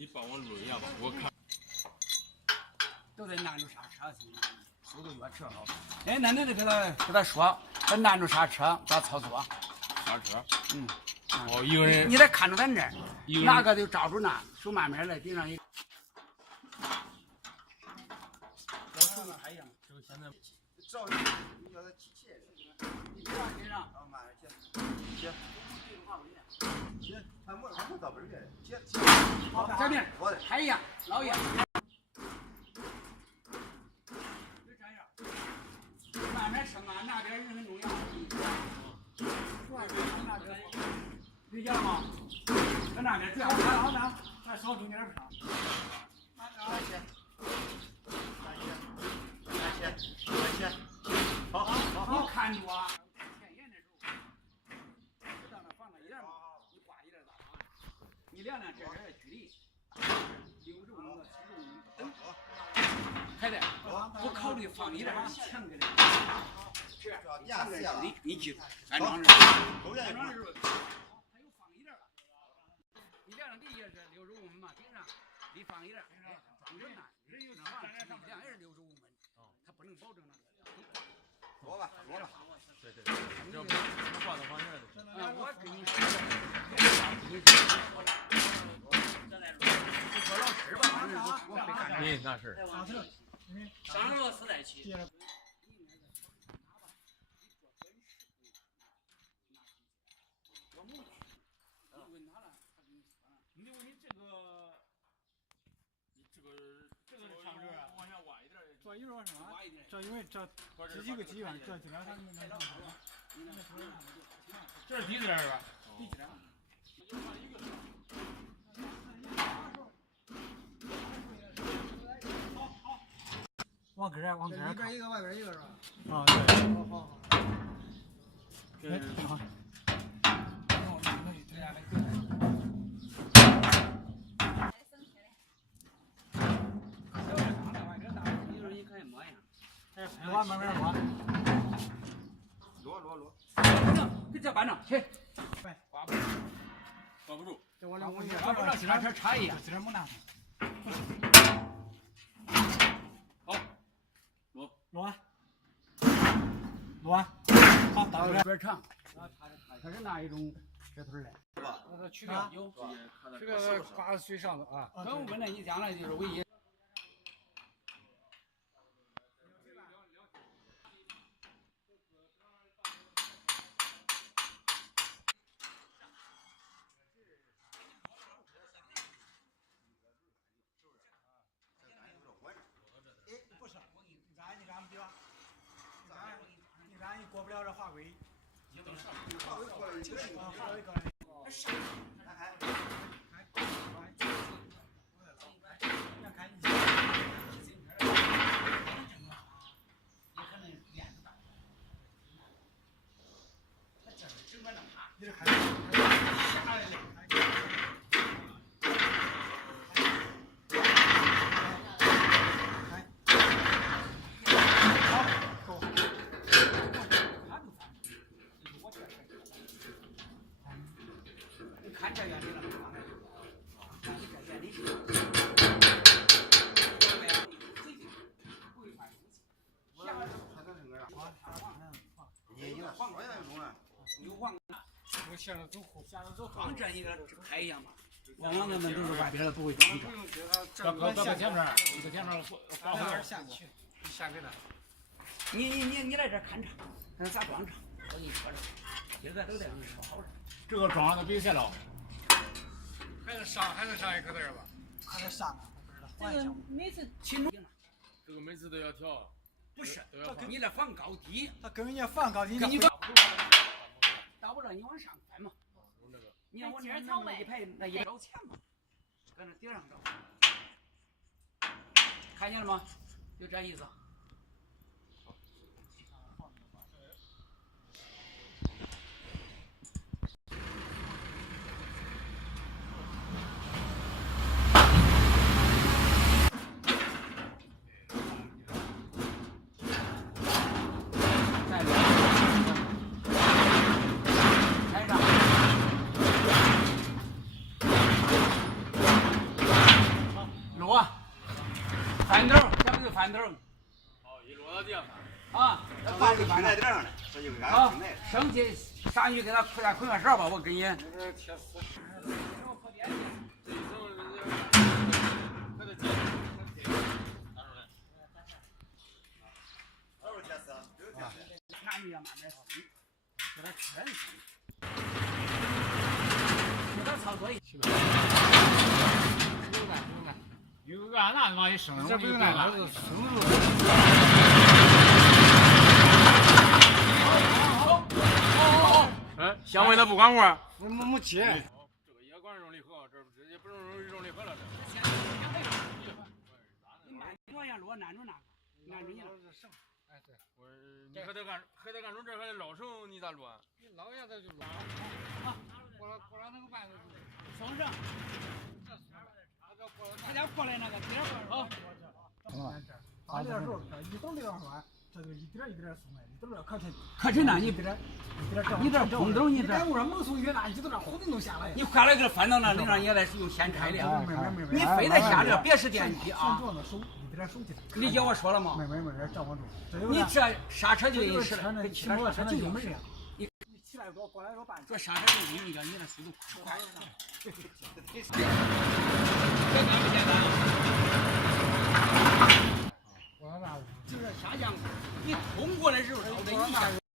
你帮我录一下吧，我看。都在拦住刹车，速度越车好。哎，那你得给他说，他拦住刹车咋操作？刹车。嗯。哦，一个人。你得看着咱这儿，哪个就照住那，手慢慢来，顶上一。我手不太一样，这个现在。照着你叫他提起来，你不往身上。啊，慢点接，接，他没到这儿来，接。好，这边太阳，老爷。慢慢升啊，那边人很重要。理解了吗？在那边主要看好呢，咱少中间上。来切，好，你看住啊！前沿的时候，就到那放了一点嘛，你挂一点大放。你量量这是距离，6重那个7重等。还得不考虑放一点强的。这样，强的距离你记住，安装的时候，它有放一点了。你量量底下是65公分嘛，顶上你放一点，装着呢，量也是65公分，它不能保证那个。落吧。对，要不能挂到旁边的。我跟你说，那是。上了4代起。你问你这个长度啊，往下挖一点。这一说什么？这因为这几个机关，这几两三个能弄好。这是底子是吧？底子。往根儿，里边一个，外边一个是吧？啊，对。好。好。挖慢慢挖，落，给这搬上去，挂不住，这我两公斤，把这刹车插一下，这没拿。好，落，好，到这边长，它是哪一种这头来？吧？那它取掉有，这个挂在最上头啊。跟我那你将来就是唯一。咱过不了这华规。华为过来就是。华为过来。看这原理了，放这一个开一样嘛，往往咱们都是外边的不会装这。搁前面，搁前面放回来下去，下给他。你来这看着，看咋装着，我给你说着，现在都在给你说好着。这个装的比谁老？还能上一颗子吧？还能上，这个每次轻重，这个每次都要调。不是，这你得放高低。他跟人家放高低，你到不了你往上翻嘛。你看我那一排那一找钱嘛，搁那顶上找，看见了吗？就这意思。翻斗。哦，一落到地上。啊，那把就停在这上了，这就给俺啊停在。升去上去给他捆捆个绳吧，我给你。铁丝。这时候人家还得接。拿出来。还有铁丝，有铁丝。男女要慢慢松，给他吃人松。给他操作一起。有个俺那他妈一生，这不用那个是生肉。哎，香味它不管锅。没切。这个也管用离合，这直接不用离合了。你慢点往下落，按住那个，按住你了。哎对。你还得按住这还得捞绳，你咋落？你捞一下它就捞。啊，过来那个半个松绳。他家过来那个，这边过来。好。发力的时候，一抖这样说，这就一点一点松来，一抖要可沉。可沉呐，你你这空兜你这。我说猛松越大，一抖这呼的都下来。你回来给它翻到那里上，也得是用掀开的。没，你非得下来，别是电梯啊。先着那手，一点手去。你叫我说了吗？没，掌握住。你这刹车就硬实了，那骑摩托车就硬实了。你起来多，过来多半。这刹车就硬，你看你那速度快。我说啥？就是下降，你通过的时候，它得一下。